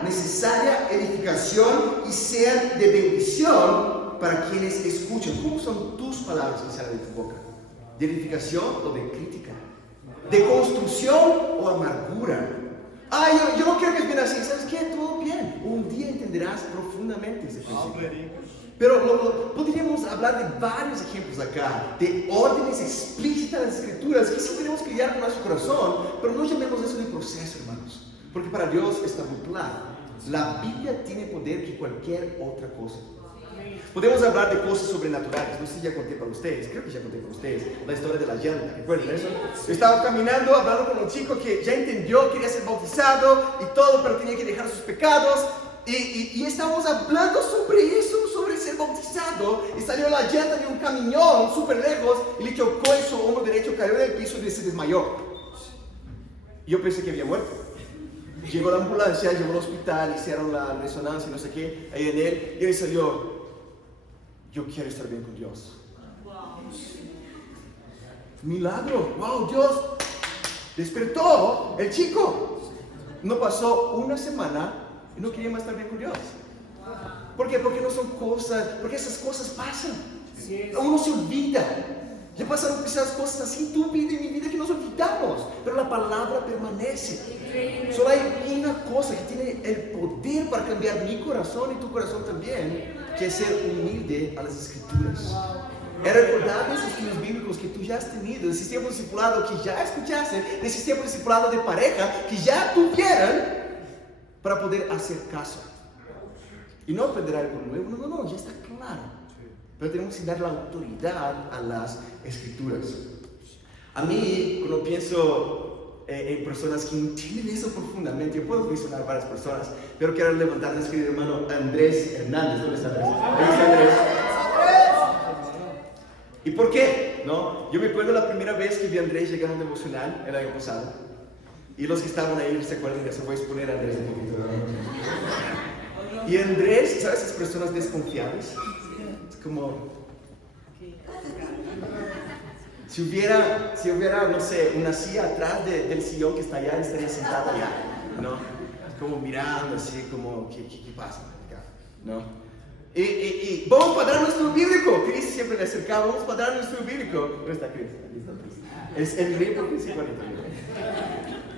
necesaria edificación y sean de bendición para quienes escuchan. ¿Cómo son tus palabras que salen de tu boca? ¿De edificación o de crítica? ¿De construcción o amargura? Yo no quiero que es bien así. ¿Sabes qué? Todo bien. Un día entenderás profundamente ese principio. Pero podríamos hablar de varios ejemplos acá, de órdenes explícitas de las escrituras, que sí tenemos que guiar con nuestro corazón, pero no llamemos eso de proceso, hermanos. Porque para Dios está muy claro. La Biblia tiene poder que cualquier otra cosa. Podemos hablar de cosas sobrenaturales. No sé si ya conté para ustedes, creo que ya conté para ustedes la historia de la llanta. ¿Recuerdan eso? Yo estaba caminando, hablando con un chico que ya entendió, quería ser bautizado y todo, pero tenía que dejar sus pecados. Y estábamos hablando sobre eso, sobre ser bautizado. Y salió la llanta de un camión súper lejos y le chocó en su hombro derecho, cayó en el piso y se desmayó. Yo pensé que había muerto. Llegó la ambulancia, llegó al hospital, hicieron la resonancia, no sé qué, ahí en él, y él salió: yo quiero estar bien con Dios. Milagro, wow, Dios despertó el chico. No pasó una semana y no quería más estar bien con Dios. ¿Por qué? Porque no son cosas, porque esas cosas pasan. Uno se olvida. Ya pasaron quizás cosas así en tu vida y mi vida que nos olvidamos, pero la palabra permanece. Solo hay una cosa que tiene el poder para cambiar mi corazón y tu corazón también, que es ser humilde a las Escrituras. Es recordar esos estudios bíblicos que tú ya has tenido, de sistema discipulado que ya escuchaste, de sistema discipulado de pareja que ya tuvieran, para poder hacer caso. Y no aprender algo nuevo, no, ya está claro. Pero tenemos que dar la autoridad a las Escrituras. A mí, cuando pienso en personas que entienden eso profundamente, yo puedo mencionar varias personas, pero quiero levantar a mi hermano Andrés Hernández. ¿Dónde está Andrés? Ahí está Andrés. ¿Y por qué? ¿No? Yo me acuerdo la primera vez que vi a Andrés llegar a un devocional el año pasado. Y los que estaban ahí se acuerdan de eso. Voy a exponer a Andrés un poquito. Y Andrés, ¿sabes esas personas desconfiadas? Como si hubiera, no sé, una silla atrás del sillón que está allá, estaría sentada allá, ¿no? Como mirando así, como, ¿qué pasa acá? ¿No? Y vamos a dar nuestro bíblico. Chris siempre le acercaba, vamos a dar nuestro bíblico. ¿Dónde está Chris? Aquí está Chris. Es el rey por principal.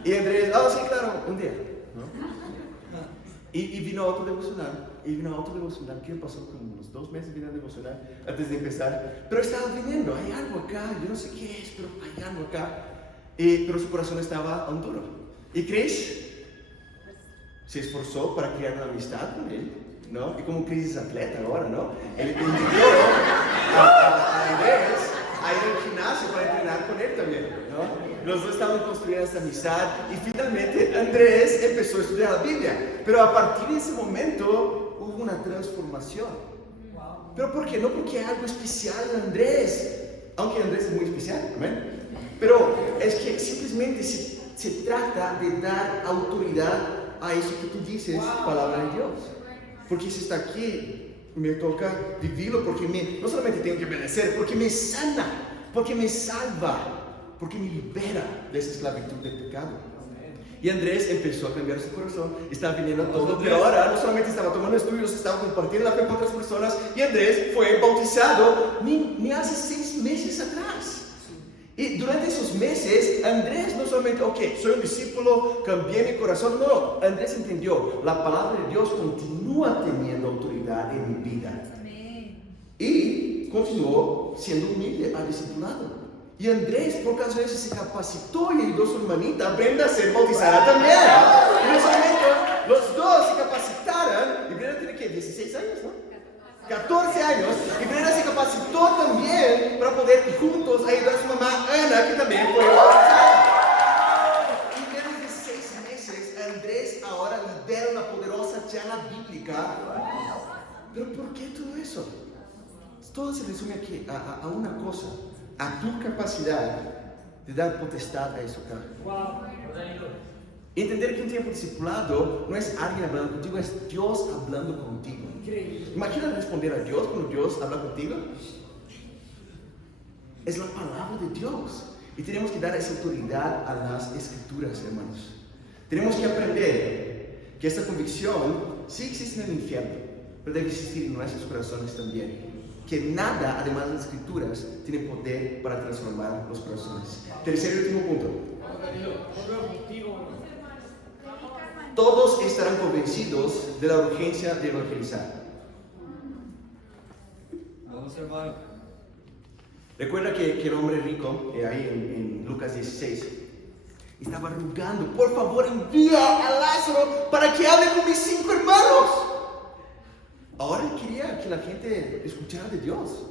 Y Andrés, sí, claro, un día, ¿no? Y vino otro devocional. ¿Qué pasó? Como unos 2 meses vino a devocional antes de empezar. Pero estaba viniendo, hay algo acá, yo no sé qué es, pero hay algo acá. Pero su corazón estaba aún duro. Y Chris se esforzó para crear una amistad con él, ¿no? Y como Chris es atleta ahora, ¿no? Él invitó a Andrés a ir al gimnasio para entrenar con él también, ¿no? Los dos estaban construyendo esta amistad y finalmente Andrés empezó a estudiar la Biblia. Pero a partir de ese momento hubo una transformación. ¿Pero por qué? No porque hay algo especial en Andrés, aunque Andrés es muy especial, ¿amén? Pero es que simplemente se trata de dar autoridad a eso que tú dices, palabra de Dios. Porque si está aquí, me toca vivirlo, porque no solamente tengo que obedecer, porque me sana, porque me salva, porque me libera de esa esclavitud del pecado. Y Andrés empezó a cambiar su corazón, estaba viniendo a todo, pero ahora no solamente estaba tomando estudios, estaba compartiendo la fe con otras personas, y Andrés fue bautizado ni hace 6 meses atrás. Y durante esos meses, Andrés no solamente, soy un discípulo, cambié mi corazón, no, Andrés entendió, la palabra de Dios continúa teniendo autoridad en mi vida. Y continuó siendo humilde al discipulado. Y Andrés, por causa de eso, se capacitó y ayudó a su hermanita Brenda a ser bautizada también. Y en ese momento, los dos se capacitaron. Y Brenda tiene que 16 años, ¿no? 14 años. Y Brenda se capacitó también para poder juntos ayudar a su mamá Ana, que también fue bautizada. Y menos de 6 meses, Andrés ahora lidera una poderosa charla bíblica. Pero ¿por qué todo eso? Todo se resume aquí a una cosa. A tu capacidad de dar potestad a eso acá. Entender que un tiempo discipulado no es alguien hablando contigo, es Dios hablando contigo. Imagina responder a Dios cuando Dios habla contigo. Es la palabra de Dios. Y tenemos que dar esa autoridad a las Escrituras, hermanos. Tenemos que aprender que esta convicción sí existe en el infierno, pero debe existir en nuestros corazones también. Que nada, además de las Escrituras, tiene poder para transformar los corazones. Tercer y último punto. Todos estarán convencidos de la urgencia de evangelizar. Vamos, hermano. Recuerda que el hombre rico, ahí en Lucas 16, estaba rogando: por favor, envía a Lázaro para que hable con mis 5 hermanos. ahora él quería que la gente escuchara de Dios.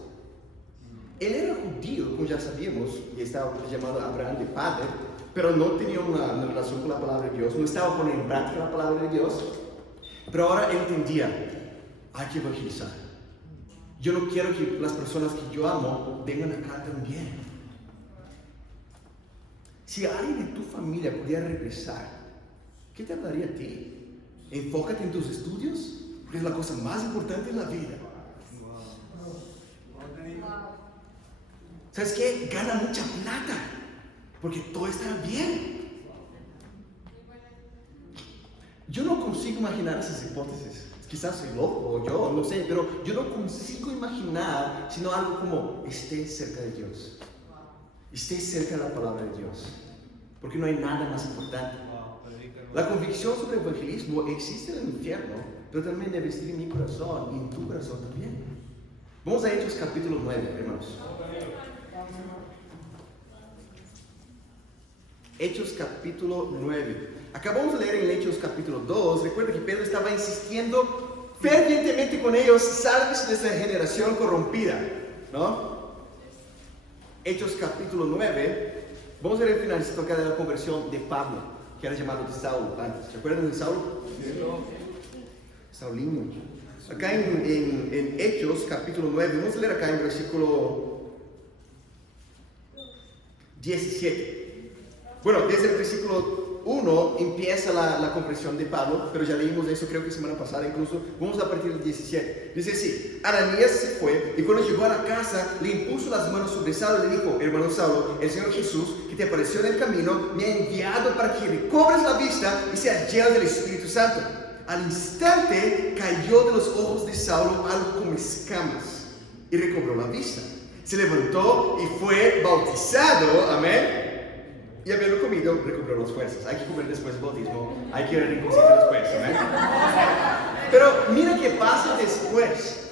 Él era judío, como ya sabíamos, y estaba llamado Abraham de padre, pero no tenía una relación con la palabra de Dios, no estaba poniendo en práctica la palabra de Dios. Pero ahora él entendía, hay que evangelizar. Yo no quiero que las personas que yo amo vengan acá también. Si alguien de tu familia pudiera regresar, ¿qué te hablaría a ti? Enfócate en tus estudios, porque es la cosa más importante en la vida. ¿Sabes qué? Gana mucha plata, porque todo está bien. Yo no consigo imaginar esas hipótesis. Quizás soy loco o yo, no sé, pero yo no consigo imaginar sino algo como esté cerca de Dios. Esté cerca de la palabra de Dios. Porque no hay nada más importante. La convicción sobre el evangelismo existe en el infierno, pero también debe estar en mi corazón y en tu corazón también. Vamos a Hechos capítulo 9, hermanos. Hechos capítulo 9. Acabamos de leer en Hechos capítulo 2. Recuerda que Pedro estaba insistiendo fervientemente con ellos: sálvese de esta generación corrompida, ¿no? Hechos capítulo 9. Vamos a ver el finalista acá de la conversión de Pablo, que era llamado de Saulo antes. ¿Se acuerdan de Saulo? Saulino. Acá en Hechos capítulo 9, vamos a leer acá en versículo 17. Bueno, desde el versículo 1 empieza la conversión de Pablo, pero ya leímos eso creo que semana pasada incluso. Vamos a partir del 17. Dice así: Ananías se fue y cuando llegó a la casa le impuso las manos sobre Saulo y le dijo: hermano Saulo, el Señor Jesús, que te apareció en el camino, me ha enviado para que recobres la vista y seas lleno del Espíritu Santo. Al instante cayó de los ojos de Saulo algo como escamas y recobró la vista. Se levantó y fue bautizado, amén. Y habiendo comido, recobró las fuerzas. Hay que comer después del bautismo, hay que reconciliar después, amén. Pero mira qué pasa después.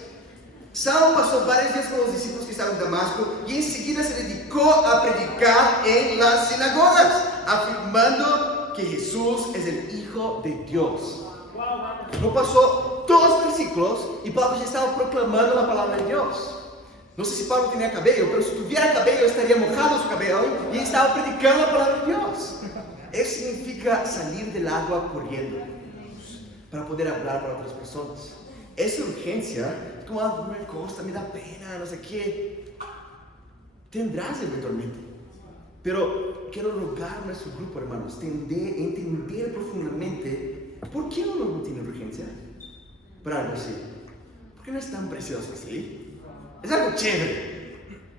Saulo pasó varios días con los discípulos que estaban en Damasco y enseguida se dedicó a predicar en las sinagogas, afirmando que Jesús es el Hijo de Dios. No pasó 2 versículos y Pablo ya estaba proclamando la palabra de Dios. No sé si Pablo tenía cabello, pero si tuviera cabello estaría mojado su cabello y estaba predicando la palabra de Dios. Eso significa salir del agua corriendo para poder hablar para otras personas. Esa urgencia, como me cuesta, me da pena, no sé qué, tendrás eventualmente. Pero quiero rogar a nuestro grupo, hermanos, entender profundamente por qué uno no tiene urgencia para algo así. ¿Por qué no es tan precioso así? Es algo chévere,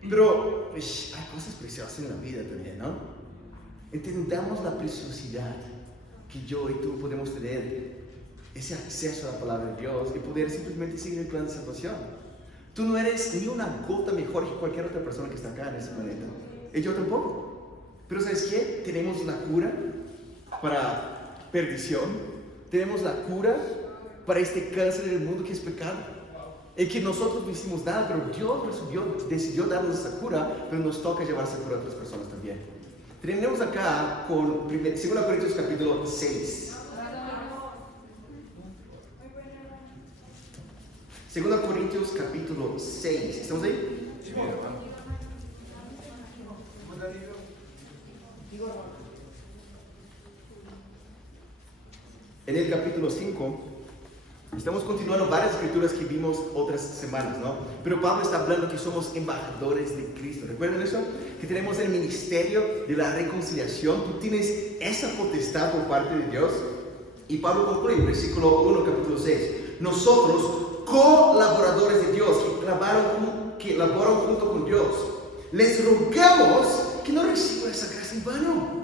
pero hay cosas preciosas en la vida también, ¿no? Entendamos la preciosidad que yo y tú podemos tener, ese acceso a la palabra de Dios y poder simplemente seguir el plan de salvación. Tú no eres ni una gota mejor que cualquier otra persona que está acá en este planeta, y yo tampoco. Pero ¿sabes qué? Tenemos la cura para perdición, tenemos la cura para este cáncer en el mundo que es pecado. En que nosotros no hicimos nada, pero Dios decidió darnos esa cura, pero nos toca llevar esa cura a otras personas también. Tenemos acá con 2 Corintios capítulo 6. 2 Corintios capítulo 6. ¿Estamos ahí? Sí. En el capítulo 5 estamos continuando varias escrituras que vimos otras semanas, ¿no? Pero Pablo está hablando que somos embajadores de Cristo. ¿Recuerdan eso? Que tenemos el ministerio de la reconciliación. Tú tienes esa potestad por parte de Dios. Y Pablo concluye en versículo 1, capítulo 6. Nosotros, colaboradores de Dios, que laboran junto con Dios, les rogamos que no reciban esa gracia en vano.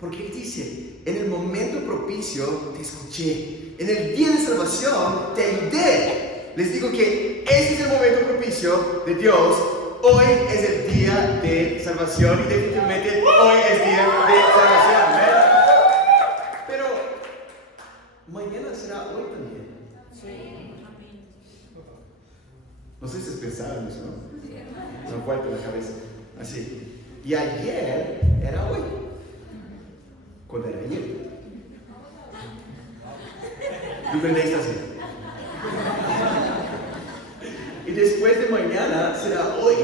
Porque él dice: en el momento propicio te escuché, en el día de salvación te ayudé. Les digo que este es el momento propicio de Dios. Hoy es el día de salvación y definitivamente hoy es día de salvación, ¿eh? Pero mañana será hoy también. No sé si ustedes pensaron eso, ¿no? No fuerte en la cabeza. Así. Y ayer era hoy. ¿Cuándo era ayer? ¿Tú entendiste así? después de mañana será hoy,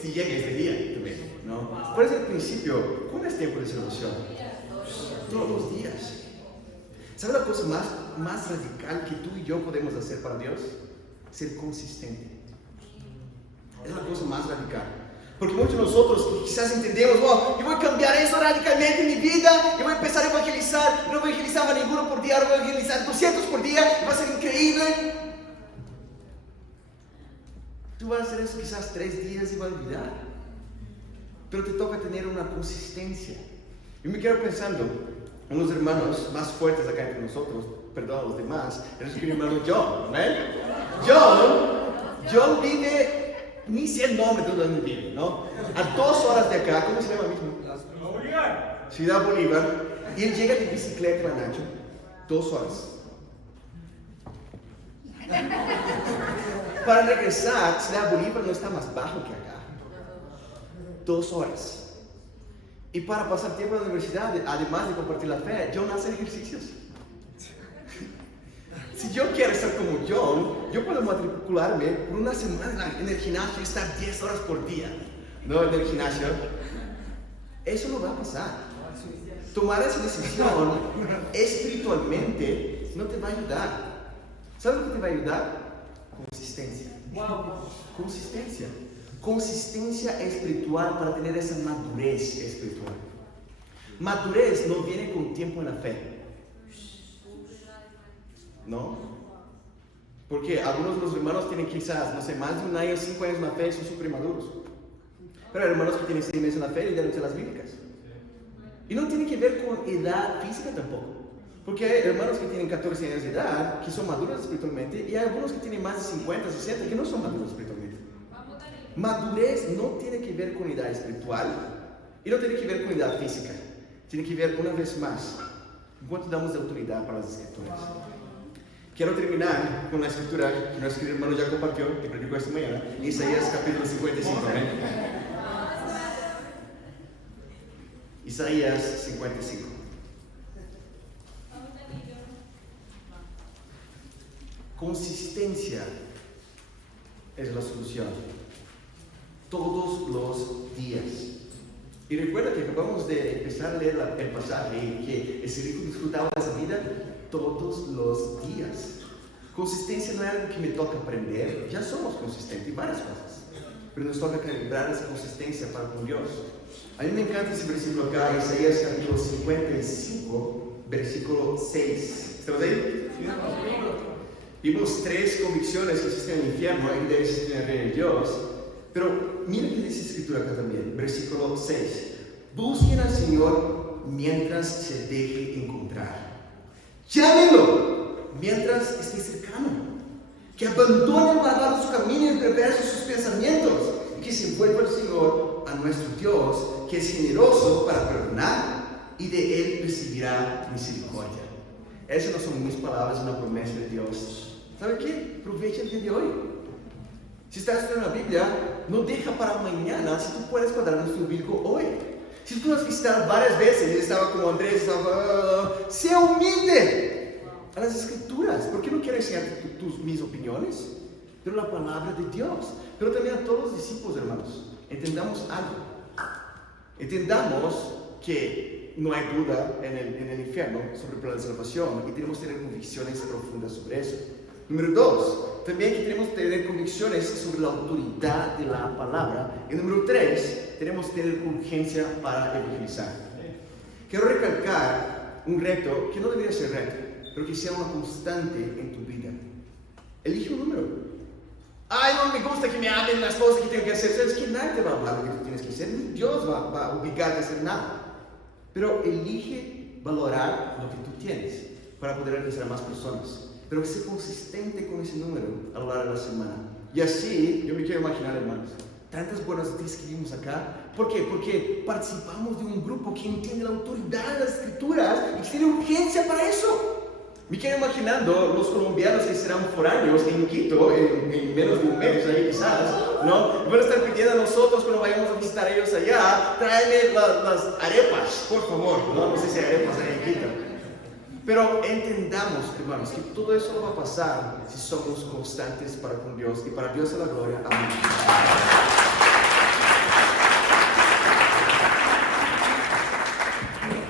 si llega este día también, ¿no? ¿Cuál es el principio? ¿Cuál es el tiempo de salvación? Todos los días. ¿Sabes la cosa más radical que tú y yo podemos hacer para Dios? Ser consistente. Es la cosa más radical. Porque muchos de nosotros quizás entendemos, yo voy a cambiar eso radicalmente en mi vida, yo voy a empezar a evangelizar, no evangelizaba ninguno por día, ahora voy a evangelizar 200 por día, y va a ser increíble. Tú vas a hacer eso quizás 3 días y vas a olvidar. Pero te toca tener una consistencia. Yo me quedo pensando en los hermanos más fuertes acá entre nosotros, perdón a los demás, es mi hermano John, ¿no? John vive, ni sé el nombre de donde vive, ¿no? A 2 horas de acá, ¿cómo se llama mismo? Ciudad Bolívar. Y él llega de bicicleta a Nacho, 2 horas. Para regresar, Ciudad Bolívar no está más bajo que acá. 2 horas. Y para pasar tiempo en la universidad, además de compartir la fe, John hace ejercicios. Si yo quiero ser como John, yo puedo matricularme por una semana en el gimnasio y estar 10 horas por día, ¿no? En el gimnasio. Eso no va a pasar. Tomar esa decisión espiritualmente no te va a ayudar. ¿Sabes lo que te va a ayudar? Consistencia. Consistencia. Consistencia espiritual para tener esa madurez espiritual. Madurez no viene con tiempo en la fe. ¿No? Porque algunos de los hermanos tienen quizás, no sé, más de 1 año, 5 años en la fe, son súper maduros. Pero hay hermanos que tienen 6 meses en la fe y deben ser las bíblicas. Y no tiene que ver con edad física tampoco. Porque hay hermanos que tienen 14 años de edad, que son maduros espiritualmente, y hay algunos que tienen más de 50, 60, que no son maduros espiritualmente. Madurez no tiene que ver con edad espiritual, y no tiene que ver con edad física. Tiene que ver, una vez más, en cuanto damos de autoridad para las escrituras. Quiero terminar con la escritura que nuestro querido hermano ya compartió, que predicó esta mañana, Isaías capítulo 55. Isaías 55. Consistencia es la solución. Todos los días. Y recuerda que acabamos de empezar a leer el pasaje y que ese rico disfrutaba de esa vida todos los días. Consistencia no es algo que me toca aprender, ya somos consistentes en varias cosas, pero nos toca calibrar esa consistencia para con Dios. A mí me encanta ese versículo acá, Isaías capítulo 55, versículo 6. ¿Estamos ahí? Sí. Vimos 3 convicciones que existen en el infierno y debe existir en el reino de Dios. Pero mira que dice la escritura acá también, versículo 6. Busquen al Señor mientras se deje encontrar. Llámenlo mientras esté cercano. Que abandone el malvado su camino y perverso sus pensamientos. Y que se vuelva el Señor a nuestro Dios, que es generoso para perdonar y de Él recibirá misericordia. Esas no son mis palabras, es una promesa de Dios. ¿Sabe qué? Aprovecha el día de hoy. Si estás estudiando la Biblia, no deja para mañana si tú puedes cuadrar nuestro bíblico hoy. Si tú lo has visitado varias veces, y estaba como Andrés, sea humilde a las escrituras. ¿Por qué no quiero enseñar mis opiniones? Pero la palabra de Dios. Pero también a todos los discípulos, hermanos. Entendamos algo. Entendamos que no hay duda en el infierno sobre el plan de salvación y tenemos que tener convicciones profundas sobre eso. Número 2, también que tenemos que tener convicciones sobre la autoridad de la palabra. Y número 3, tenemos que tener urgencia para evangelizar. Quiero recalcar un reto que no debería ser reto, pero que sea una constante en tu vida. Elige un número. Ay, no me gusta que me hablen las cosas que tengo que hacer. ¿Sabes qué? Nadie te va a hablar lo que tú tienes que hacer. Dios va a obligarte a hacer nada. Pero elige valorar lo que tú tienes para poder alcanzar a más personas. Pero que sea consistente con ese número a lo largo de la semana. Y así, yo me quiero imaginar, hermanos, tantas buenas noticias que vimos acá. ¿Por qué? Porque participamos de un grupo que entiende la autoridad de las escrituras y que tiene urgencia para eso. Me quedo imaginando los colombianos que serán foráneos en Quito en menos de un mes, ahí quizás, ¿no? Van a estar pidiendo a nosotros cuando vayamos a visitar a ellos allá, tráeme las arepas, por favor, ¿no? No sé si hay arepas ahí en Quito. Pero entendamos, hermanos, que todo eso no va a pasar si somos constantes para con Dios y para Dios es la gloria. Amén.